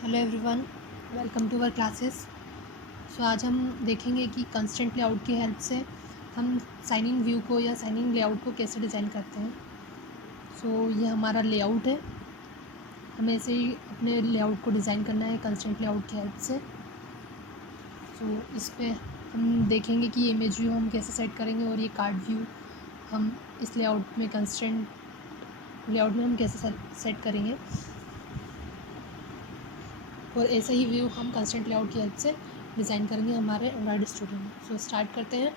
Hello everyone, welcome to our classes. So आज हम देखेंगे कि कंस्ट्रेंट लेआउट की हेल्प से हम साइनिंग व्यू को या साइनिंग लेआउट को कैसे डिज़ाइन करते हैं। सो ये हमारा लेआउट है, हमें ऐसे ही अपने लेआउट को डिज़ाइन करना है कंस्ट्रेंट लेआउट की हेल्प से। सो इस पे हम देखेंगे कि इमेज व्यू हम कैसे सेट करेंगे और ये कार्ड व्यू हम इस लेआउट में कंस्ट्रेंट लेआउट में हम कैसे सेट करेंगे, और ऐसा ही व्यू हम कंस्ट्रेंट लेआउट की हेल्प से डिज़ाइन करेंगे हमारे एंड्रॉयड स्टूडियो में। सो स्टार्ट करते हैं।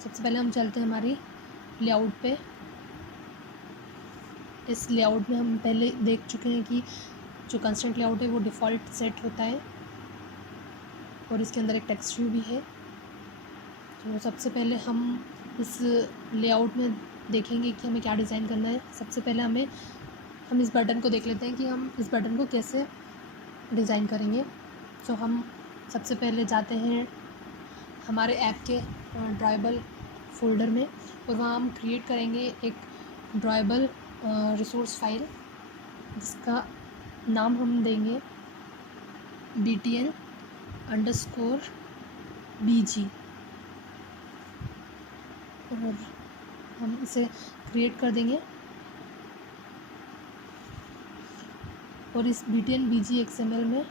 सबसे पहले हम चलते हैं हमारी लेआउट पे। इस लेआउट में हम पहले देख चुके हैं कि जो कंस्ट्रेंट लेआउट है वो डिफ़ॉल्ट सेट होता है और इसके अंदर एक टेक्स्ट व्यू भी है। तो सबसे पहले हम इस लेआउट में देखेंगे कि हमें क्या डिज़ाइन करना है। सबसे पहले हम इस बटन को देख लेते हैं कि हम इस बटन को कैसे डिज़ाइन करेंगे। सो हम सबसे पहले जाते हैं हमारे ऐप के ड्राइबल फ़ोल्डर में और वहाँ हम क्रिएट करेंगे एक ड्राइबल रिसोर्स फाइल जिसका नाम हम देंगे btn_bg और हम इसे क्रिएट कर देंगे। और इस btn_bg XML में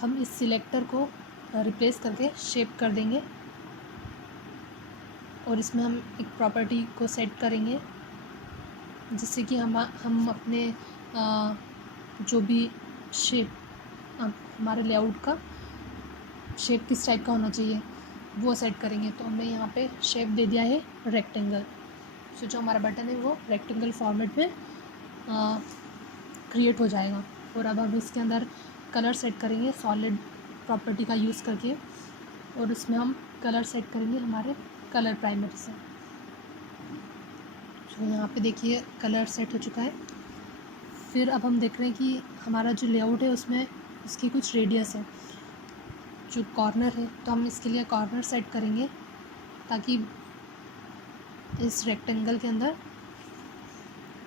हम इस सिलेक्टर को रिप्लेस करके शेप कर देंगे और इसमें हम एक प्रॉपर्टी को सेट करेंगे जिससे कि हम अपने जो भी शेप हमारे लेआउट का शेप किस टाइप का होना चाहिए वो सेट करेंगे। तो हमने यहाँ पे शेप दे दिया है रेक्टेंगल। सो जो हमारा बटन है वो रेक्टेंगल फॉर्मेट में क्रिएट हो जाएगा। और अब हम इसके अंदर कलर सेट करेंगे सॉलिड प्रॉपर्टी का यूज़ करके और इसमें हम कलर सेट करेंगे हमारे कलर प्राइमरी से। तो यहाँ पे देखिए कलर सेट हो चुका है। फिर अब हम देख रहे हैं कि हमारा जो लेआउट है उसमें इसकी कुछ रेडियस है, जो कॉर्नर है, तो हम इसके लिए कॉर्नर सेट करेंगे ताकि इस रेक्टेंगल के अंदर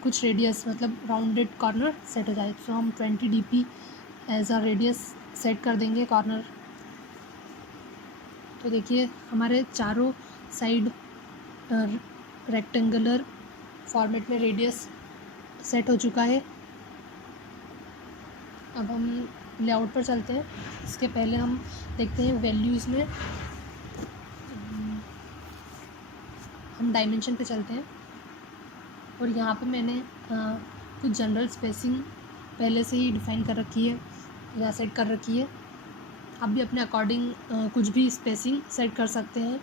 कुछ रेडियस मतलब राउंडेड कॉर्नर सेट हो जाए। तो हम 20 dp as a radius set कर देंगे कॉर्नर। तो देखिए हमारे चारों साइड रेक्टेंगुलर फॉर्मेट में रेडियस सेट हो चुका है। अब हम लेआउट पर चलते हैं। इसके पहले हम देखते हैं वैल्यूज़ में हम डायमेंशन पे चलते हैं और यहाँ पे मैंने कुछ जनरल स्पेसिंग पहले से ही डिफ़ाइन कर रखी है या सेट कर रखी है। आप भी अपने अकॉर्डिंग कुछ भी स्पेसिंग सेट कर सकते हैं।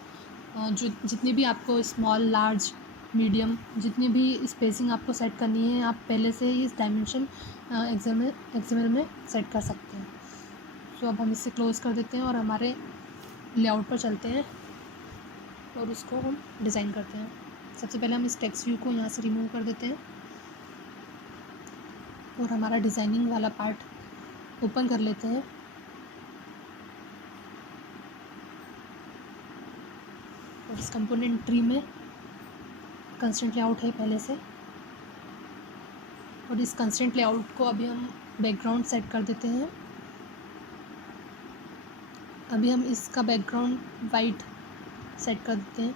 जो जितनी भी आपको स्मॉल लार्ज मीडियम जितनी भी स्पेसिंग आपको सेट करनी है आप पहले से ही इस डायमेंशन एक्सएमएल में सेट कर सकते हैं। सो अब हम इसे क्लोज़ कर देते हैं और हमारे लेआउट पर चलते हैं और उसको हम डिज़ाइन करते हैं। सबसे पहले हम इस टेक्स्ट व्यू को यहाँ से रिमूव कर देते हैं और हमारा डिज़ाइनिंग वाला पार्ट ओपन कर लेते हैं। और इस कंपोनेंट ट्री में कंस्ट्रेंट लेआउट है पहले से, और इस कंस्ट्रेंट लेआउट को अभी हम बैकग्राउंड सेट कर देते हैं। अभी हम इसका बैकग्राउंड वाइट सेट कर देते हैं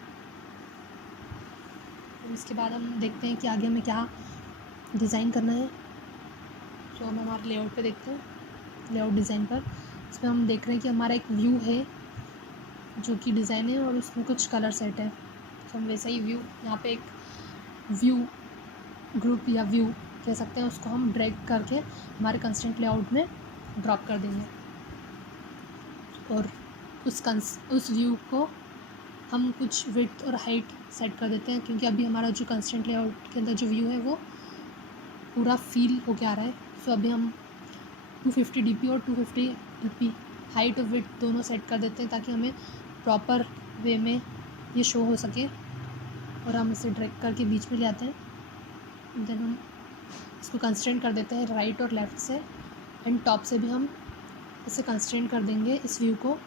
और इसके बाद हम देखते हैं कि आगे हमें क्या डिज़ाइन करना है। तो हम हमारे लेआउट पे देखते हैं, लेआउट डिज़ाइन पर। इसमें हम देख रहे हैं कि हमारा एक व्यू है जो कि डिज़ाइन है और उसमें कुछ कलर सेट है। तो हम वैसा ही व्यू यहाँ पे एक व्यू ग्रुप या व्यू कह सकते हैं उसको हम ड्रैग करके हमारे कंस्ट्रेंट लेआउट में ड्रॉप कर देंगे और उस व्यू को हम कुछ विड्थ और हाइट सेट कर देते हैं क्योंकि अभी हमारा जो कंस्ट्रेंट लेआउट के अंदर जो व्यू है वो पूरा फील होके आ रहा है। सो अभी हम 250 dp और 250 dp हाइट और विड्थ दोनों सेट कर देते हैं ताकि हमें प्रॉपर वे में ये शो हो सके। और हम इसे ड्रैग करके बीच में ले आते हैं। देन हम इसको कंस्ट्रेंट कर देते हैं राइट और लेफ़्ट से, एंड टॉप से भी हम इसे कंस्ट्रेंट कर देंगे इस व्यू को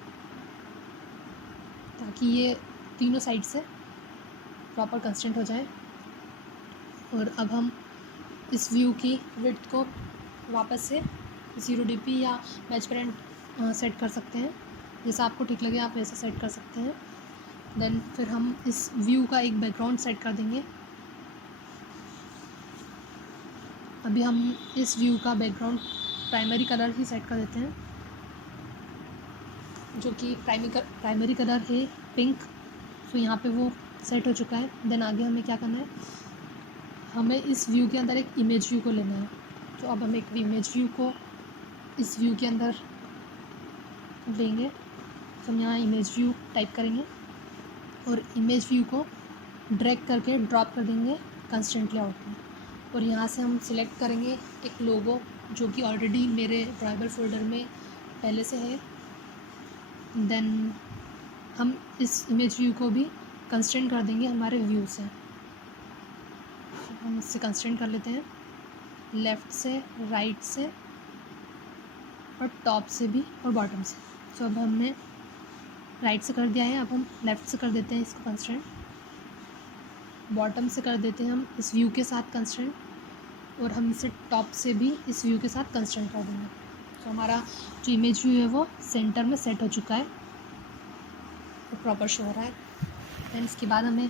ताकि ये तीनों साइड से प्रॉपर कंस्ट्रेंट हो जाए। और अब हम इस व्यू की विड्थ को वापस से 0 dp या मैच पेरेंट सेट कर सकते हैं, जैसा आपको ठीक लगे आप वैसे सेट कर सकते हैं। देन फिर हम इस व्यू का एक बैकग्राउंड सेट कर देंगे। अभी हम इस व्यू का बैकग्राउंड प्राइमरी कलर ही सेट कर देते हैं, जो कि प्राइमरी कलर है पिंक। सो यहाँ पे वो सेट हो चुका है। देन आगे हमें क्या करना है, हमें इस व्यू के अंदर एक इमेज व्यू को लेना है। तो अब हम एक इमेज व्यू को इस व्यू के अंदर लेंगे। तो हम यहाँ इमेज व्यू टाइप करेंगे और इमेज व्यू को ड्रैग करके ड्रॉप कर देंगे कंस्ट्रेंट लेआउट में। और यहाँ से हम सिलेक्ट करेंगे एक लोगो जो कि ऑलरेडी मेरे ड्राइवर फोल्डर में पहले से है। देन हम इस इमेज व्यू को भी कंस्ट्रेंट कर देंगे हमारे व्यू से। हम इससे कंस्ट्रेंट कर लेते हैं लेफ़्ट से, राइट से और टॉप से भी और बॉटम से। सो अब हमने राइट से कर दिया है, अब हम लेफ़्ट से कर देते हैं इसको कंस्ट्रेंट, बॉटम से कर देते हैं हम इस व्यू के साथ कंस्ट्रेंट, और हम इसे टॉप से भी इस व्यू के साथ कंस्ट्रेंट कर देंगे। तो हमारा जो इमेज व्यू है वो सेंटर में सेट हो चुका है, वो प्रॉपर शो हो रहा है। दैन इसके बाद हमें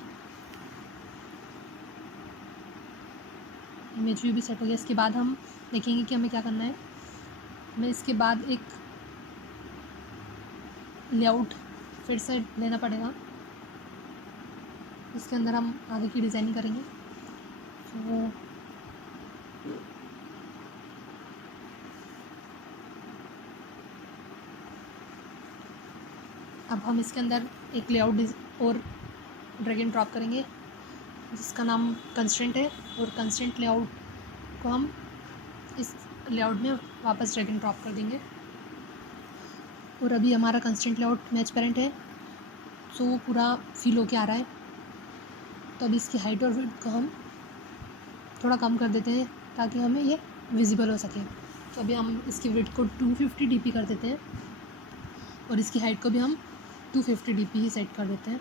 इमेज व्यू भी सेट हो गया। इसके बाद हम देखेंगे कि हमें क्या करना है। हमें इसके बाद एक लेआउट फिर से लेना पड़ेगा, इसके अंदर हम आगे की डिज़ाइनिंग करेंगे। तो अब हम इसके अंदर एक लेआउट और ड्रैग एंड ड्रॉप करेंगे जिसका नाम कंस्ट्रेंट है, और कंस्ट्रेंट लेआउट को हम इस लेआउट में वापस ड्रैग एंड ड्रॉप कर देंगे। और अभी हमारा कंस्ट्रेंट लेआउट मैच पेरेंट है, सो वो पूरा फिल होके आ रहा है। तो अभी इसकी हाइट और विड्थ को हम थोड़ा कम कर देते हैं ताकि हमें ये विजिबल हो सके। तो अभी हम इसकी विड्थ को 250 dp कर देते हैं और इसकी हाइट को भी हम 250 dp ही सेट कर देते हैं।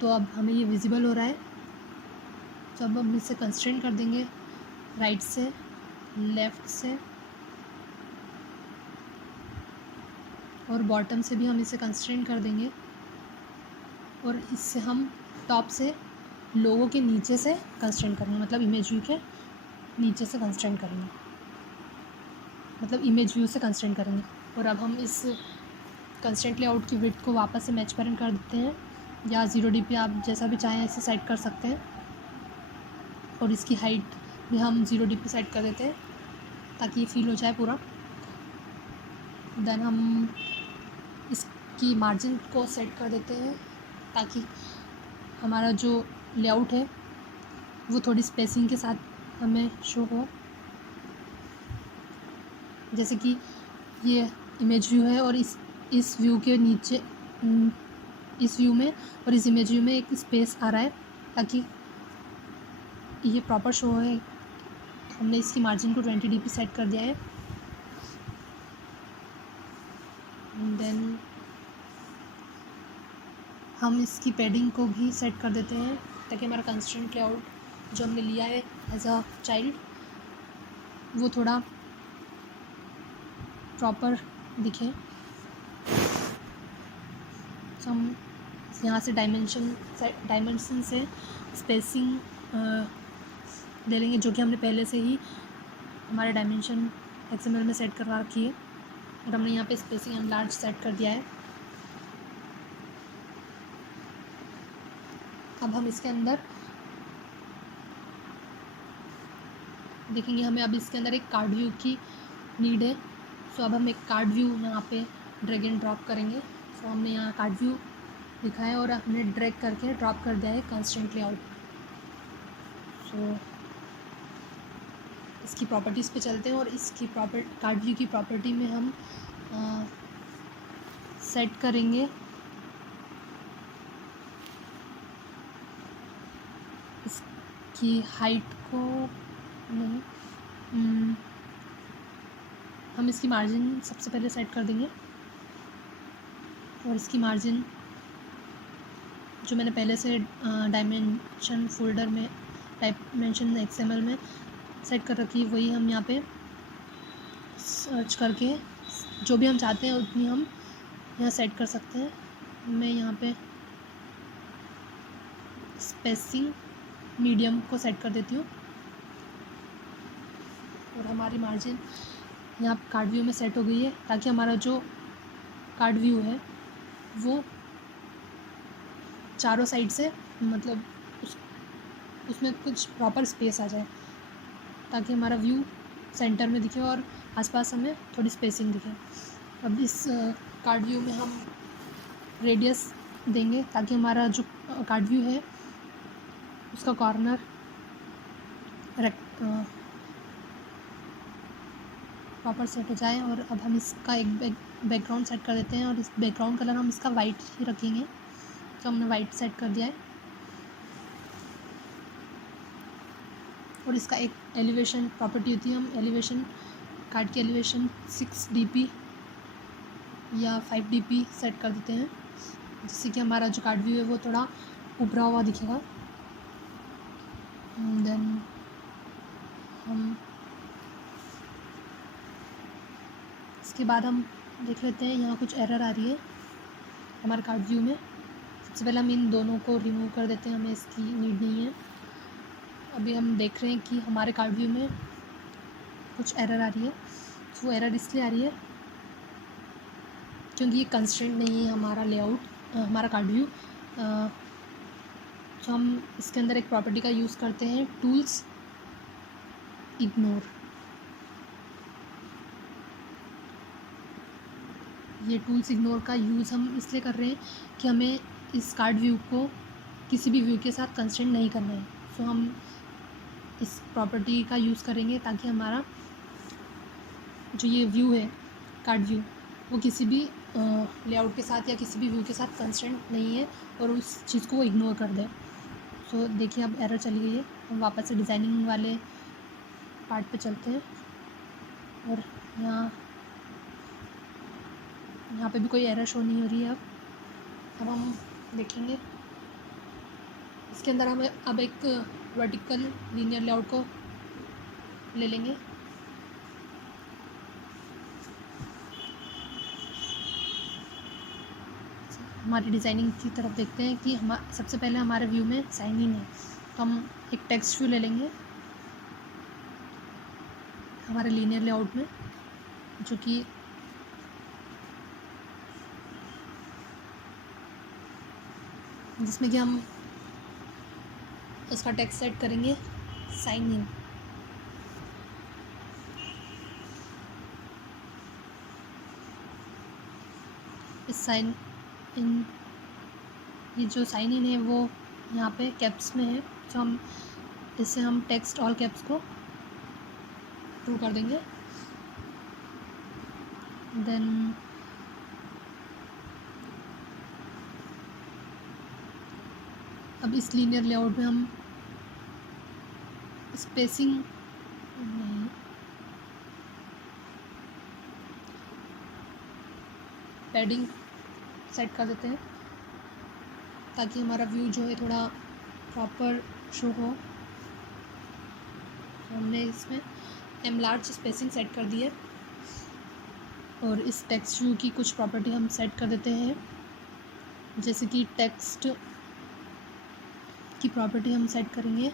तो अब हमें ये विजिबल हो रहा है। तो अब हम इसे कंस्ट्रेंट कर देंगे राइट से, लेफ़्ट से और बॉटम से भी हम इसे कंस्ट्रेंट कर देंगे, और इससे हम टॉप से लोगों के नीचे से कंस्ट्रेंट करेंगे, मतलब इमेज व्यू के नीचे से कंस्ट्रेंट करेंगे, मतलब इमेज व्यू से कंस्ट्रेंट करेंगे। और अब हम इस कंस्ट्रेंट लेआउट की विड्थ को वापस से मैच पेरेंट कर देते हैं, या 0 dp आप जैसा भी चाहें ऐसे सेट कर सकते हैं। और इसकी हाइट भी हम 0 dp सेट कर देते हैं ताकि ये फील हो जाए पूरा। देन हम इसकी मार्जिन को सेट कर देते हैं ताकि हमारा जो लेआउट है वो थोड़ी स्पेसिंग के साथ हमें शो हो। जैसे कि ये इमेज व्यू है और इस व्यू के नीचे इस व्यू में और इस इमेज व्यू में एक स्पेस आ रहा है ताकि ये प्रॉपर शो है। हमने इसकी मार्जिन को 20 dp सेट कर दिया है। देन हम इसकी पैडिंग को भी सेट कर देते हैं ताकि हमारा कंस्ट्रेंट लेआउट जो हमने लिया है एज अ चाइल्ड वो थोड़ा प्रॉपर दिखे। तो हम यहाँ से डायमेंशन से स्पेसिंग ले लेंगे, जो कि हमने पहले से ही हमारे डायमेंशन XML में सेट करवा रखी है, और हमने यहाँ पे स्पेसिंग एनलार्ज सेट कर दिया है। अब हम इसके अंदर देखेंगे, हमें अब इसके अंदर एक कार्ड व्यू की नीड है। सो अब हम एक कार्ड व्यू यहाँ पे ड्रैग एंड ड्रॉप करेंगे। सो हमने यहाँ कार्ड व्यू लिखा है और हमने ड्रैग करके ड्रॉप कर दिया है कंस्ट्रेंट लेआउट। सो इसकी प्रॉपर्टीज़ पे चलते हैं और इसकी कार्ड व्यू की प्रॉपर्टी में हम सेट करेंगे इसकी हाइट को नहीं, हम इसकी मार्जिन सबसे पहले सेट कर देंगे, और इसकी मार्जिन जो मैंने पहले से डायमेंशन फोल्डर में डायमेंशन XML में सेट कर रखी है, वही हम यहाँ पे सर्च करके जो भी हम चाहते हैं उतनी हम यहाँ सेट कर सकते हैं। मैं यहाँ पे स्पेसिंग मीडियम को सेट कर देती हूँ और हमारी मार्जिन यहाँ कार्ड व्यू में सेट हो गई है, ताकि हमारा जो कार्ड व्यू है वो चारों साइड से मतलब उसमें कुछ प्रॉपर स्पेस आ जाए, ताकि हमारा व्यू सेंटर में दिखे और आसपास हमें थोड़ी स्पेसिंग दिखे। अब इस कार्ड व्यू में हम रेडियस देंगे, ताकि हमारा जो कार्ड व्यू है उसका कॉर्नर प्रॉपर सेट हो जाए। और अब हम इसका एक बैकग्राउंड सेट कर देते हैं और इस बैकग्राउंड कलर हम इसका वाइट ही रखेंगे, तो हमने वाइट सेट कर दिया है। और इसका एक एलिवेशन प्रॉपर्टी होती है, हम एलिवेशन कार्ड की एलिवेशन 6 dp या 5 dp सेट कर देते हैं, जिससे कि हमारा जो कार्ड व्यू है वो थोड़ा उभरा हुआ दिखेगा। देन हम इसके बाद हम देख लेते हैं, यहाँ कुछ एरर आ रही है हमारे कार्ड व्यू में। सबसे पहले हम इन दोनों को रिमूव कर देते हैं, हमें इसकी नीड नहीं है। अभी हम देख रहे हैं कि हमारे कार्ड व्यू में कुछ एरर आ रही है। वो एरर इसलिए आ रही है क्योंकि ये कंस्ट्रेंट नहीं है हमारा लेआउट, हमारा कार्ड व्यू। तो हम इसके अंदर एक प्रॉपर्टी का यूज़ करते हैं, टूल्स इग्नोर। ये टूल्स इग्नोर का यूज़ हम इसलिए कर रहे हैं कि हमें इस कार्ड व्यू को किसी भी व्यू के साथ कंस्ट्रेंट नहीं करना है। सो हम इस प्रॉपर्टी का यूज़ करेंगे ताकि हमारा जो ये व्यू है कार्ड व्यू वो किसी भी लेआउट के साथ या किसी भी व्यू के साथ कंस्ट्रेंट नहीं है और उस चीज़ को वो इग्नोर कर दे। सो देखिए अब एरर चली गई है। हम वापस से डिज़ाइनिंग वाले पार्ट पे चलते हैं और यहाँ पे भी कोई एरर शो नहीं हो रही है। अब हम देखेंगे इसके अंदर हम अब एक वर्टिकल लीनियर लेआउट को ले लेंगे। हमारी डिज़ाइनिंग की तरफ देखते हैं कि सबसे पहले हमारे व्यू में साइन इन है, तो हम एक टेक्स्ट व्यू ले लेंगे हमारे लीनियर लेआउट में, जो कि जिसमें कि हम उसका टेक्स्ट सेट करेंगे साइन इन। इस साइन इन ये जो साइन इन है वो यहाँ पे कैप्स में है, तो हम इससे हम टेक्स्ट ऑल कैप्स को ट्रू कर देंगे। देन अब इस लीनियर लेआउट में हम स्पेसिंग पैडिंग सेट कर देते हैं, ताकि हमारा व्यू जो है थोड़ा प्रॉपर शो हो। हमने इसमें एमलार्ज स्पेसिंग सेट कर दी है और इस टेक्स्ट व्यू की कुछ प्रॉपर्टी हम सेट कर देते हैं, जैसे कि टेक्स्ट की प्रॉपर्टी हम सेट करेंगे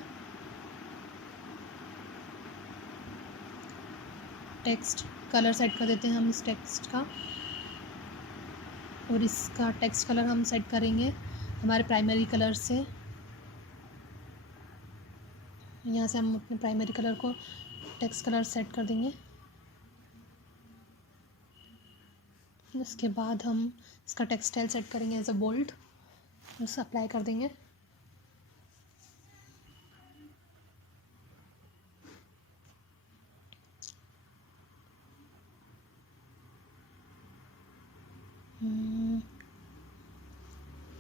टेक्स्ट कलर सेट कर देते हैं हम इस टेक्स्ट का, और इसका टेक्स्ट कलर हम सेट करेंगे हमारे प्राइमरी कलर से। यहाँ से हम अपने प्राइमरी कलर को टेक्स्ट कलर सेट कर देंगे। उसके बाद हम इसका टेक्स्ट स्टाइल सेट करेंगे एज अ बोल्ड, उसे अप्लाई कर देंगे।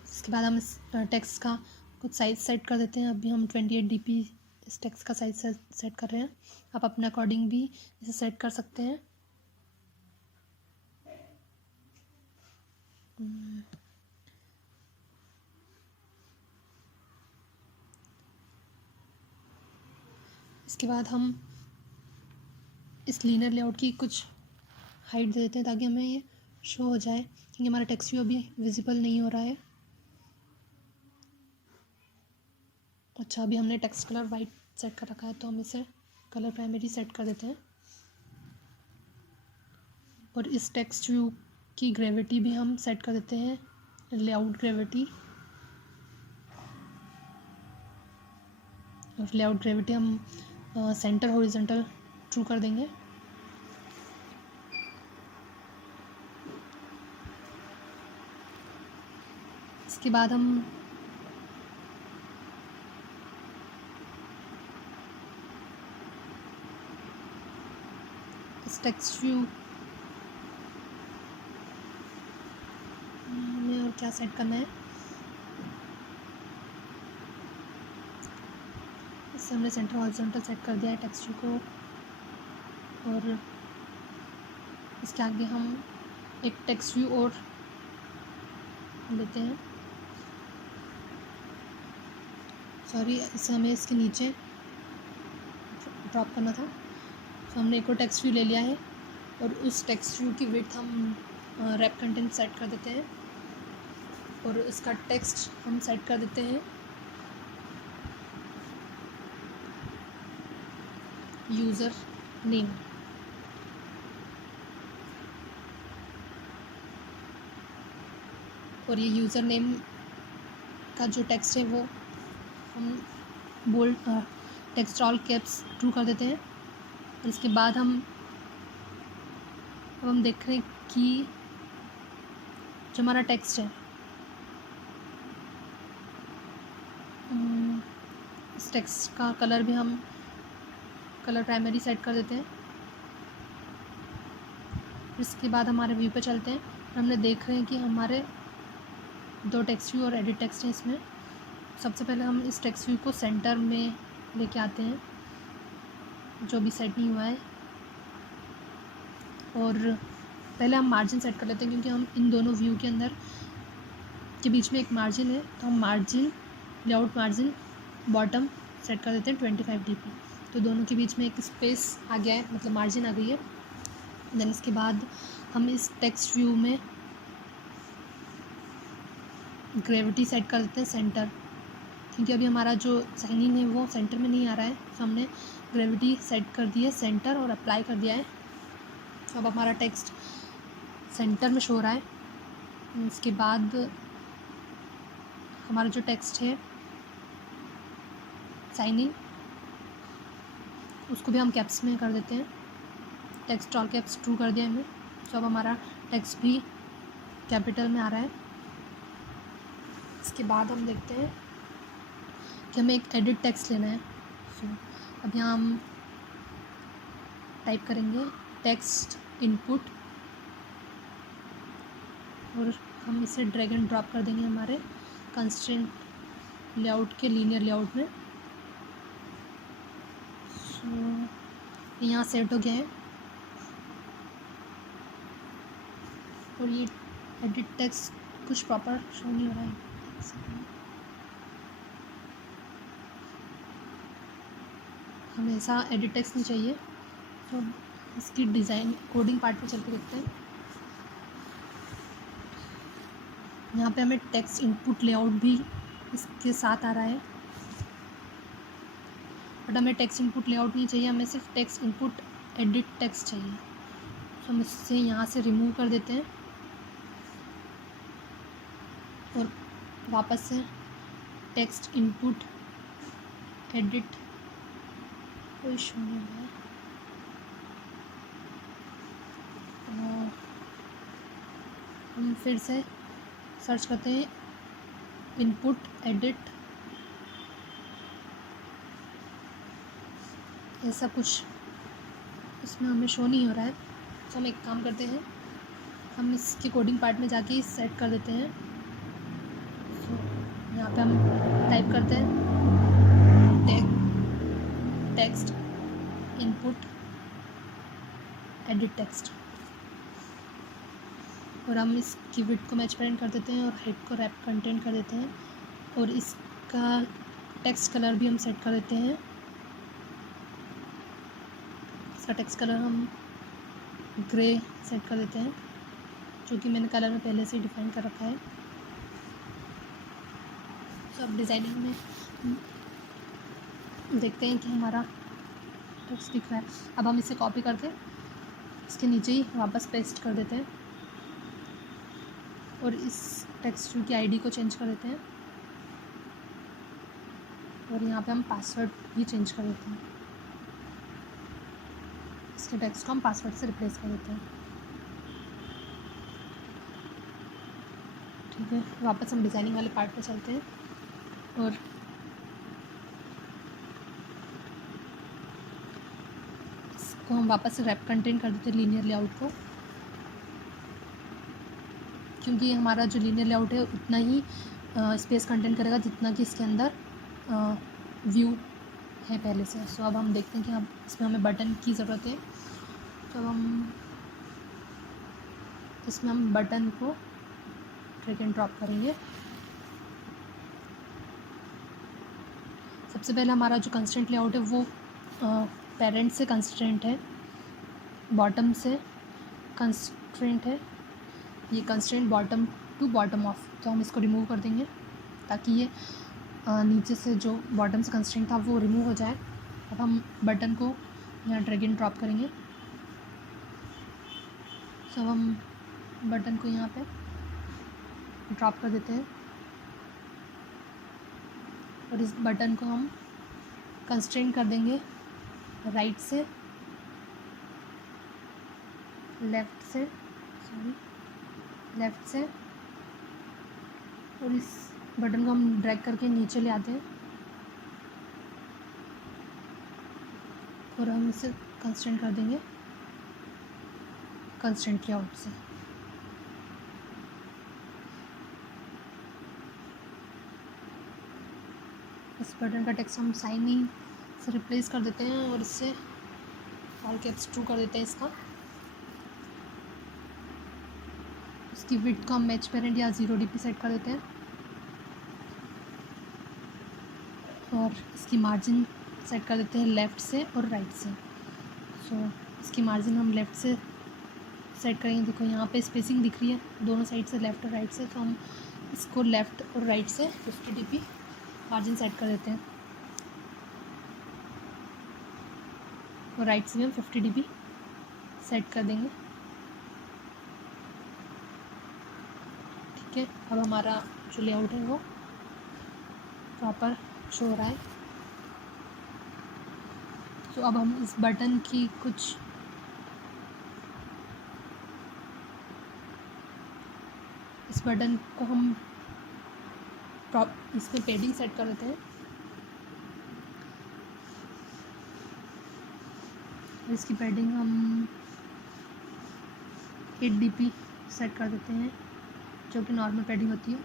इसके बाद हम इस टेक्स्ट का कुछ साइज सेट कर देते हैं। अभी हम 28 dp इस टेक्स्ट का साइज सेट कर रहे हैं। आप अपने अकॉर्डिंग भी इसे सेट कर सकते हैं। इसके बाद हम इस लीनियर लेआउट की कुछ हाइट दे देते हैं ताकि हमें ये शो हो जाए, क्योंकि हमारा टेक्स्ट व्यू अभी विजिबल नहीं हो रहा है। अच्छा, अभी हमने टेक्स्ट कलर वाइट सेट कर रखा है, तो हम इसे कलर प्राइमरी सेट कर देते हैं। और इस टेक्स्ट व्यू की ग्रेविटी भी हम सेट कर देते हैं, लेआउट ग्रेविटी। और लेआउट ग्रेविटी हम सेंटर हॉरिजॉन्टल ट्रू कर देंगे। इसके बाद हम इस टेक्स्ट व्यू में और क्या सेट करना है, इससे हमने सेंटर हॉरिजॉन्टल सेट कर दिया है टेक्स्ट व्यू को। और इसके आगे हम एक टेक्स्ट व्यू और लेते हैं, सॉरी, इसे हमें इसके नीचे ड्रॉप करना था। तो हमने एक और टेक्स्ट व्यू ले लिया है और उस टेक्स्ट व्यू की विड्थ हम रैप कंटेंट सेट कर देते हैं और इसका टेक्स्ट हम सेट कर देते हैं यूज़र नेम। और ये यूज़र नेम का जो टेक्स्ट है वो हम bold text all caps true कर देते हैं। और इसके बाद हम देख रहे हैं कि जो हमारा टेक्स्ट है, इस टेक्स्ट का कलर भी हम कलर प्राइमरी सेट कर देते हैं। इसके बाद हमारे व्यू पे चलते हैं और हमने देख रहे हैं कि हमारे दो टेक्स्ट व्यू और एडिट टेक्स्ट हैं इसमें। सबसे पहले हम इस टेक्स्ट व्यू को सेंटर में लेके आते हैं, जो भी सेट नहीं हुआ है। और पहले हम मार्जिन सेट कर लेते हैं, क्योंकि हम इन दोनों व्यू के अंदर के बीच में एक मार्जिन है, तो हम margin, layout margin bottom set कर देते हैं 25 dp। तो दोनों के बीच में एक स्पेस आ गया है, मतलब मार्जिन आ गई है। देन इसके बाद हम इस टेक्स्ट व्यू में ग्रेविटी सेट कर देते हैं सेंटर, क्योंकि अभी हमारा जो साइनिंग है वो सेंटर में नहीं आ रहा है। तो हमने ग्रेविटी सेट कर दी है सेंटर और अप्लाई कर दिया है। तो अब हमारा टेक्स्ट सेंटर में शो हो रहा है। इसके बाद हमारा जो टेक्स्ट है साइनिंग, उसको भी हम कैप्स में कर देते हैं, टेक्स्ट ऑल कैप्स ट्रू कर दिया हमने। तो अब हमारा टेक्स्ट भी कैपिटल में आ रहा है। इसके बाद हम देखते हैं कि हमें एक एडिट टेक्स्ट लेना है। अब यहाँ हम टाइप करेंगे टेक्स्ट इनपुट और हम इसे ड्रैग एंड ड्रॉप कर देंगे हमारे कंस्ट्रेंट लेआउट के लीनियर लेआउट में। यहाँ सेट हो गया है और ये एडिट टेक्स्ट कुछ प्रॉपर शो नहीं हो रहा है। हमें ऐसा एडिट टेक्स्ट नहीं चाहिए, तो इसकी डिज़ाइन कोडिंग पार्ट पे चल के देखते हैं। यहाँ पे हमें टेक्स्ट इनपुट लेआउट भी इसके साथ आ रहा है, बट हमें टेक्स्ट इनपुट लेआउट नहीं चाहिए, हमें सिर्फ टेक्स्ट इनपुट एडिट टेक्स्ट चाहिए। तो हम इससे यहाँ से रिमूव कर देते हैं और वापस से टेक्स्ट इनपुट एडिट कोई इशू नहीं है। हम फिर से सर्च करते हैं इनपुट एडिट, ऐसा कुछ इसमें हमें शो नहीं हो रहा है। तो हम एक काम करते हैं, हम इसके कोडिंग पार्ट में जाके सेट कर देते हैं। यहाँ पे हम टाइप करते हैं टेक्स्ट इनपुट एडिट टेक्स्ट और हम इसकी विड्थ को मैच पेरेंट कर देते हैं और हाइट को रैप कंटेंट कर देते हैं और इसका टेक्स्ट कलर भी हम सेट कर देते हैं इसका टेक्स्ट कलर हम ग्रे सेट कर देते हैं, जो कि मैंने कलर में पहले से ही डिफाइन कर रखा है। तो अब डिज़ाइनिंग में देखते हैं कि हमारा टेक्स्ट दिख रहा है। अब हम इसे कॉपी करके इसके नीचे ही वापस पेस्ट कर देते हैं और इस टेक्स्ट व्यू की आईडी को चेंज कर देते हैं और यहाँ पे हम पासवर्ड भी चेंज कर देते हैं। इसके टेक्स्ट को हम पासवर्ड से रिप्लेस कर देते हैं। ठीक है, वापस हम डिज़ाइनिंग वाले पार्ट पे चलते हैं और इसको हम वापस से रैप कंटेंट कर देते हैं लीनियर लेआउट को, क्योंकि हमारा जो लीनियर लेआउट है उतना ही स्पेस कंटेंट करेगा जितना कि इसके अंदर व्यू है पहले से। सो अब हम देखते हैं कि हम इसमें हमें बटन की ज़रूरत है। तो अब हम इसमें हम बटन को ड्रैग एंड ड्रॉप करेंगे। सबसे पहले हमारा जो कंस्ट्रेंट लेआउट है वो पेरेंट से कंस्ट्रेंट है, बॉटम से कंस्ट्रेंट है। ये constraint bottom to bottom off, तो हम इसको रिमूव कर देंगे ताकि ये नीचे से जो बॉटम से कंस्ट्रेंट था वो रिमूव हो जाए। अब हम बटन को यहाँ ड्रैग एंड ड्रॉप करेंगे। तो अब हम बटन को यहाँ पे ड्रॉप कर देते हैं और इस बटन को हम कंस्ट्रेंट कर देंगे राइट से लेफ़्ट से और इस बटन को हम ड्रैग करके नीचे ले आते हैं और हम इसे कंस्ट्रेंट कर देंगे कंस्ट्रेंट लेआउट से। इस बटन का टेक्स्ट हम साइनिंग से रिप्लेस कर देते हैं और इससे ऑल कैप्स ट्रू कर देते हैं इसका। इसकी विड्थ को हम मैच पेरेंट या 0 dp सेट कर देते हैं और इसकी मार्जिन सेट कर देते हैं लेफ़्ट से और राइट से। सो इसकी मार्जिन हम लेफ़्ट से सेट करेंगे। देखो यहाँ पे स्पेसिंग दिख रही है दोनों साइड से, लेफ़्ट और राइट से, तो हम इसको लेफ़्ट और राइट से 50 dp मार्जिन सेट कर देते हैं और राइट से भी हम 50 dp सेट कर देंगे। ठीक है, अब हमारा जो लेआउट है वो प्रॉपर शो हो रहा है। तो अब हम इस बटन की कुछ इस बटन को हम इसमें पेडिंग सेट कर देते हैं। इसकी पेडिंग हम 8 dp सेट कर देते हैं, जो कि नॉर्मल पेडिंग होती है,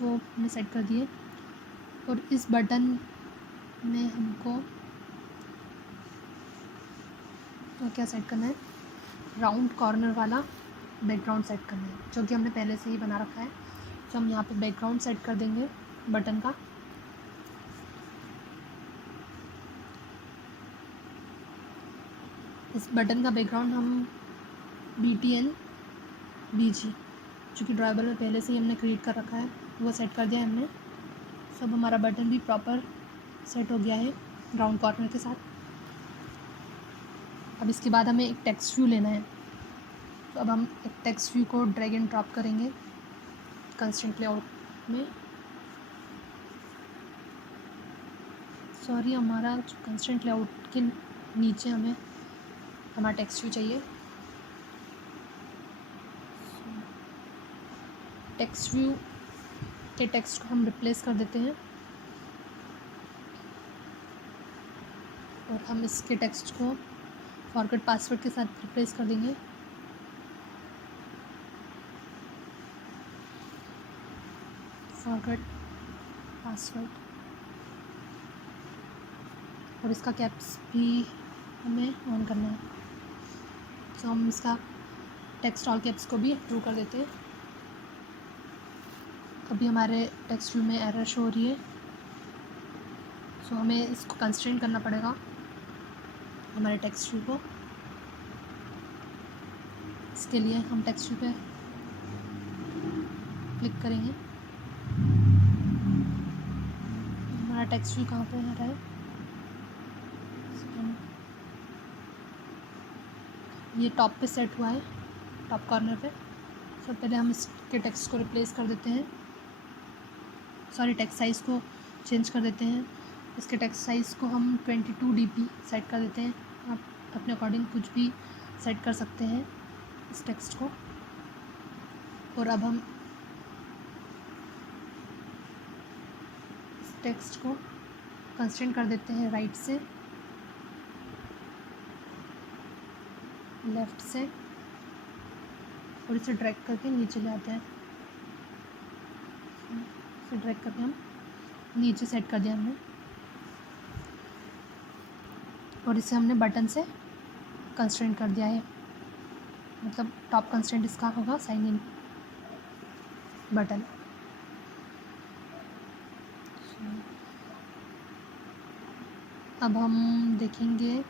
वो हमने सेट कर दिए। और इस बटन में हमको तो क्या सेट करना है, राउंड कॉर्नर वाला बैकग्राउंड सेट करना है, जो कि हमने पहले से ही बना रखा है। तो हम यहाँ पे बैकग्राउंड सेट कर देंगे बटन का। इस बटन का बैकग्राउंड हम BTN BG, जो कि ड्राइवर में पहले से ही हमने क्रिएट कर रखा है, वो सेट कर दिया हमने। सब हमारा बटन भी प्रॉपर सेट हो गया है राउंड कॉर्नर के साथ। अब इसके बाद हमें एक टेक्स्ट व्यू लेना है। तो अब हम एक टेक्स्ट व्यू को ड्रैग एंड ड्रॉप करेंगे कंस्ट्रेंट लेआउट में। सॉरी, हमारा जो कंस्ट्रेंट लेआउट के नीचे हमें हमारा टेक्स्ट व्यू चाहिए। टेक्स्ट व्यू के टेक्स्ट को हम रिप्लेस कर देते हैं और हम इसके टेक्स्ट को फॉरगेट पासवर्ड के साथ रिप्लेस कर देंगे। फॉरगेट पासवर्ड, और इसका कैप्स भी हमें ऑन करना है। तो हम इसका टेक्स्ट ऑल कैप्स को भी ट्रू कर देते हैं। अभी हमारे टेक्स्ट व्यू में एरर शो हो रही है, सो हमें इसको कंस्ट्रेंट करना पड़ेगा। हमारे टेक्स्ट व्यू को। इसके लिए हम टेक्स्ट व्यू पे क्लिक करेंगे। हमारा टेक्स्ट व्यू कहाँ पे आ रहा है, ये टॉप पे सेट हुआ है, टॉप कॉर्नर पे। तो पहले हम इसके टेक्स्ट को रिप्लेस कर देते हैं, सॉरी टेक्स्ट साइज़ को चेंज कर देते हैं। इसके टेक्स्ट साइज़ को हम 22 dp सेट कर देते हैं। आप अपने अकॉर्डिंग कुछ भी सेट कर सकते हैं इस टेक्स्ट को। और अब हम इस टेक्स्ट को कंस्ट्रेंट कर देते हैं राइट से लेफ़्ट से, और इसे ड्रैग करके नीचे ले आते हैं। इसे ड्रैग करके हम नीचे सेट कर दिया हमने, और इसे हमने बटन से कंस्ट्रेंट कर दिया है। मतलब टॉप कंस्ट्रेंट इसका होगा साइन इन बटन। अब हम देखेंगे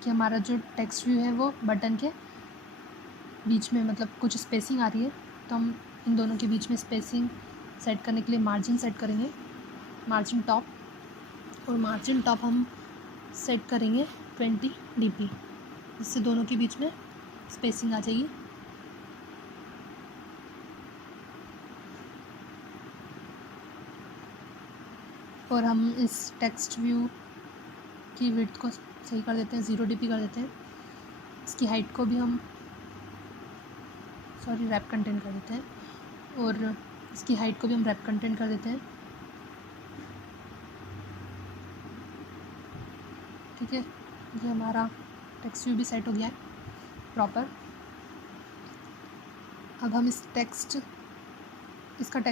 कि हमारा जो टेक्स्ट व्यू है वो बटन के बीच में मतलब कुछ स्पेसिंग आ रही है, तो हम इन दोनों के बीच में स्पेसिंग सेट करने के लिए मार्जिन सेट करेंगे, मार्जिन टॉप। और मार्जिन टॉप हम सेट करेंगे 20 dp, जिससे दोनों के बीच में स्पेसिंग आ जाएगी। और हम इस टेक्स्ट व्यू की विड्थ को सही कर देते हैं, 0 dp कर देते हैं। इसकी हाइट को भी हम रैप कंटेंट कर देते हैं, और इसकी हाइट को भी हम रैप कंटेंट कर देते हैं। ठीक है, ये हमारा टेक्स्ट व्यू भी सेट हो गया है प्रॉपर। अब हम इसका टेक्स्ट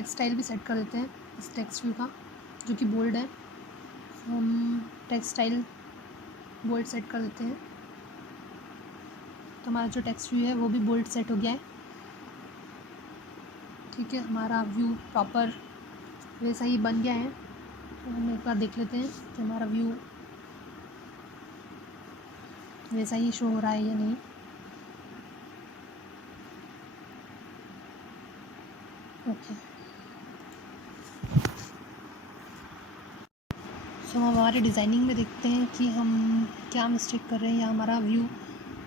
स्टाइल भी सेट कर देते हैं इस टेक्स्ट व्यू का, जो कि बोल्ड है। हम टेक्स्ट स्टाइल बोल्ड सेट कर देते हैं, तो हमारा जो टेक्स्ट व्यू है वो भी बोल्ड सेट हो गया है। ठीक है, हमारा व्यू प्रॉपर वैसा ही बन गया है। तो हम एक बार देख लेते हैं कि हमारा व्यू वैसा ही शो हो रहा है या नहीं। ओके, सो हम हमारे डिज़ाइनिंग में देखते हैं कि हम क्या मिस्टेक कर रहे हैं, या हमारा व्यू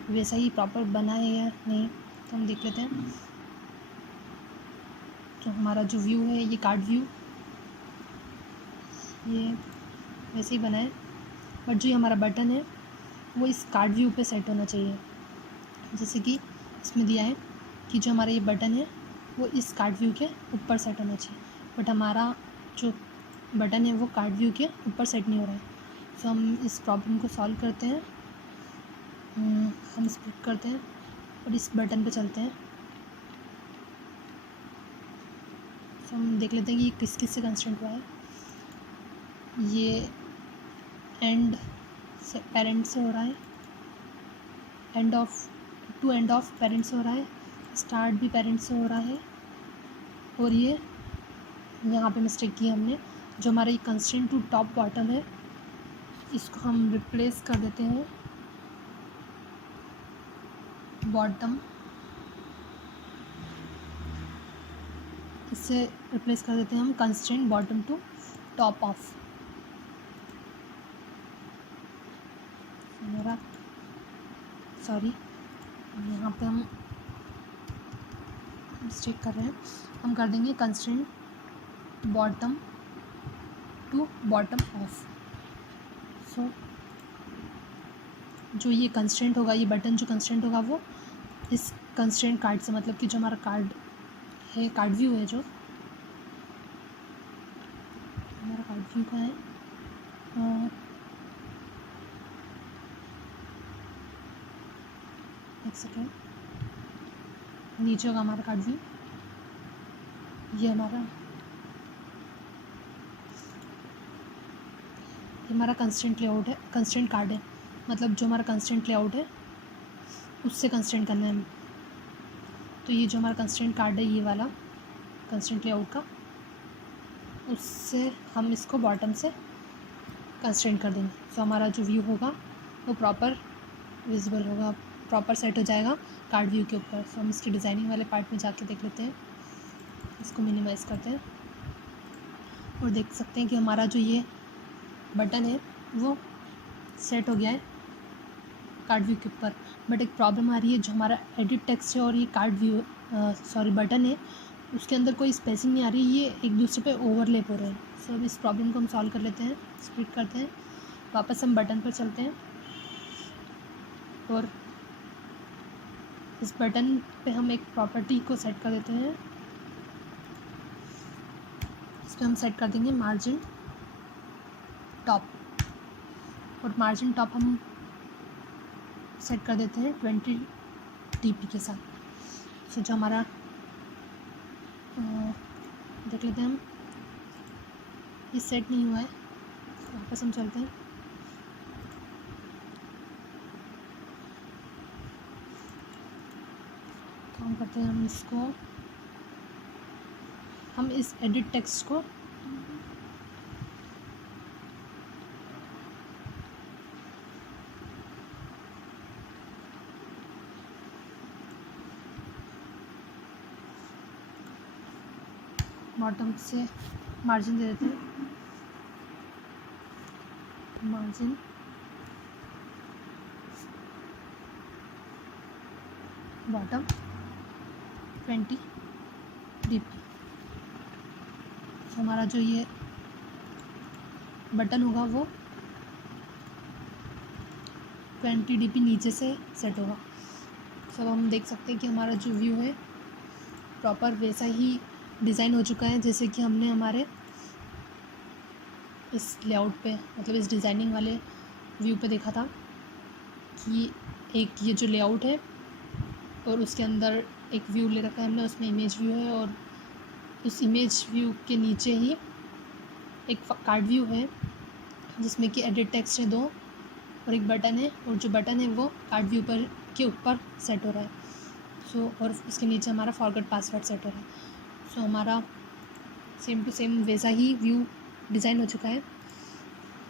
वैसा ही प्रॉपर बना है या नहीं। तो हम देख लेते हैं। तो हमारा जो व्यू है ये कार्ड व्यू, ये वैसे ही बना है, बट जो हमारा बटन है वो इस कार्ड व्यू पे सेट होना चाहिए। जैसे कि इसमें दिया है कि जो हमारा ये बटन है वो इस कार्ड व्यू के ऊपर सेट होना चाहिए, बट हमारा जो बटन है वो कार्ड व्यू के ऊपर सेट नहीं हो रहा है। तो हम इस प्रॉब्लम को सॉल्व करते हैं। हम स्प्लिट करते हैं और इस बटन पे चलते हैं। तो हम देख लेते हैं कि किस किस से कंस्ट्रेंट हुआ है। ये एंड से पेरेंट से हो रहा है, एंड ऑफ पेरेंट से हो रहा है, स्टार्ट भी पेरेंट से हो रहा है, और ये यहाँ पे मिस्टेक की हमने। जो हमारा ये कंस्ट्रेंट टू टॉप बॉटम है इसको हम रिप्लेस कर देते हैं बॉटम, इससे रिप्लेस कर देते हैं हम constraint bottom to top off. हमारा यहाँ पे हम मिस्टेक कर रहे हैं, हम कर देंगे constraint bottom to bottom off. So जो ये कंस्ट्रेंट होगा, ये बटन जो कंस्ट्रेंट होगा वो इस कंस्ट्रेंट कार्ड से, मतलब कि जो हमारा कार्ड है, कार्ड व्यू है, जो हमारा कार्ड व्यू का है, एक सेकेंड, नीचे होगा हमारा कार्ड व्यू। ये हमारा कंस्ट्रेंट लेआउट है, कंस्ट्रेंट कार्ड है, मतलब जो हमारा कंस्ट्रेंट लेआउट है उससे कंस्ट्रेंट करना है। तो ये जो हमारा कंस्ट्रेंट कार्ड है, ये वाला कंस्ट्रेंट लेआउट का, उससे हम इसको बॉटम से कंस्ट्रेंट कर देंगे। तो हमारा जो व्यू होगा वो प्रॉपर विजिबल होगा, प्रॉपर सेट हो जाएगा कार्ड व्यू के ऊपर। सो हम इसकी डिज़ाइनिंग वाले पार्ट में जाके देख लेते हैं। इसको मिनिमाइज़ करते हैं और देख सकते हैं कि हमारा जो ये बटन है वो सेट हो गया है कार्ड व्यू के ऊपर। बट एक प्रॉब्लम आ रही है, जो हमारा एडिट टेक्स्ट है और ये कार्ड व्यू बटन है, उसके अंदर कोई स्पेसिंग नहीं आ रही, ये एक दूसरे पे ओवरलैप हो रहे हैं। सो अब इस प्रॉब्लम को हम सॉल्व कर लेते हैं, स्प्लिट करते हैं, वापस हम बटन पर चलते हैं और इस बटन पे हम एक प्रॉपर्टी को सेट कर देते हैं। इस पर हम सेट कर देंगे मार्जिन टॉप, और मार्जिन टॉप हम सेट कर देते हैं 20 dp के साथ। सो जो हमारा देख लेते हैं हम, ये सेट नहीं हुआ है, वापस हम चलते हैं। काम करते हैं हम इसको, हम इस एडिट टेक्स्ट को बॉटम से मार्जिन दे देते हैं, मार्जिन बॉटम 20 dp। तो हमारा जो ये बटन होगा वो 20 dp नीचे से सेट होगा। सब हम देख सकते हैं कि हमारा जो व्यू है प्रॉपर वैसा ही डिज़ाइन हो चुका है जैसे कि हमने हमारे इस लेआउट पे, मतलब इस डिज़ाइनिंग वाले व्यू पे देखा था कि एक ये जो लेआउट है और उसके अंदर एक व्यू ले रखा है हमने, उसमें इमेज व्यू है, और उस इमेज व्यू के नीचे ही एक कार्ड व्यू है जिसमें कि एडिट टेक्स्ट है 2 और एक बटन है, और जो बटन है वो कार्ड व्यू पर के ऊपर सेट हो रहा है। सो और उसके नीचे हमारा फॉरगेट पासवर्ड सेट हो रहा है। सो हमारा सेम टू सेम वैसा ही व्यू डिज़ाइन हो चुका है।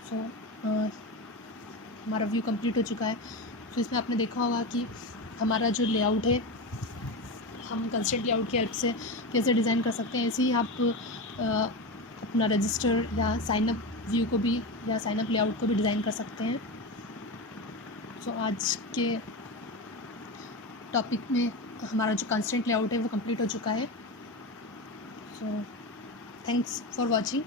सो हमारा व्यू कंप्लीट हो चुका है। सो इसमें आपने देखा होगा कि हमारा जो लेआउट है हम कंस्ट्रेंट लेआउट की हेल्प से कैसे डिज़ाइन कर सकते हैं। ऐसे ही आप अपना रजिस्टर या साइनअप व्यू को भी या साइनअप लेआउट को भी डिज़ाइन कर सकते हैं। सो आज के टॉपिक में हमारा जो कंस्ट्रेंट लेआउट है वो कंप्लीट हो चुका है। So thanks for watching.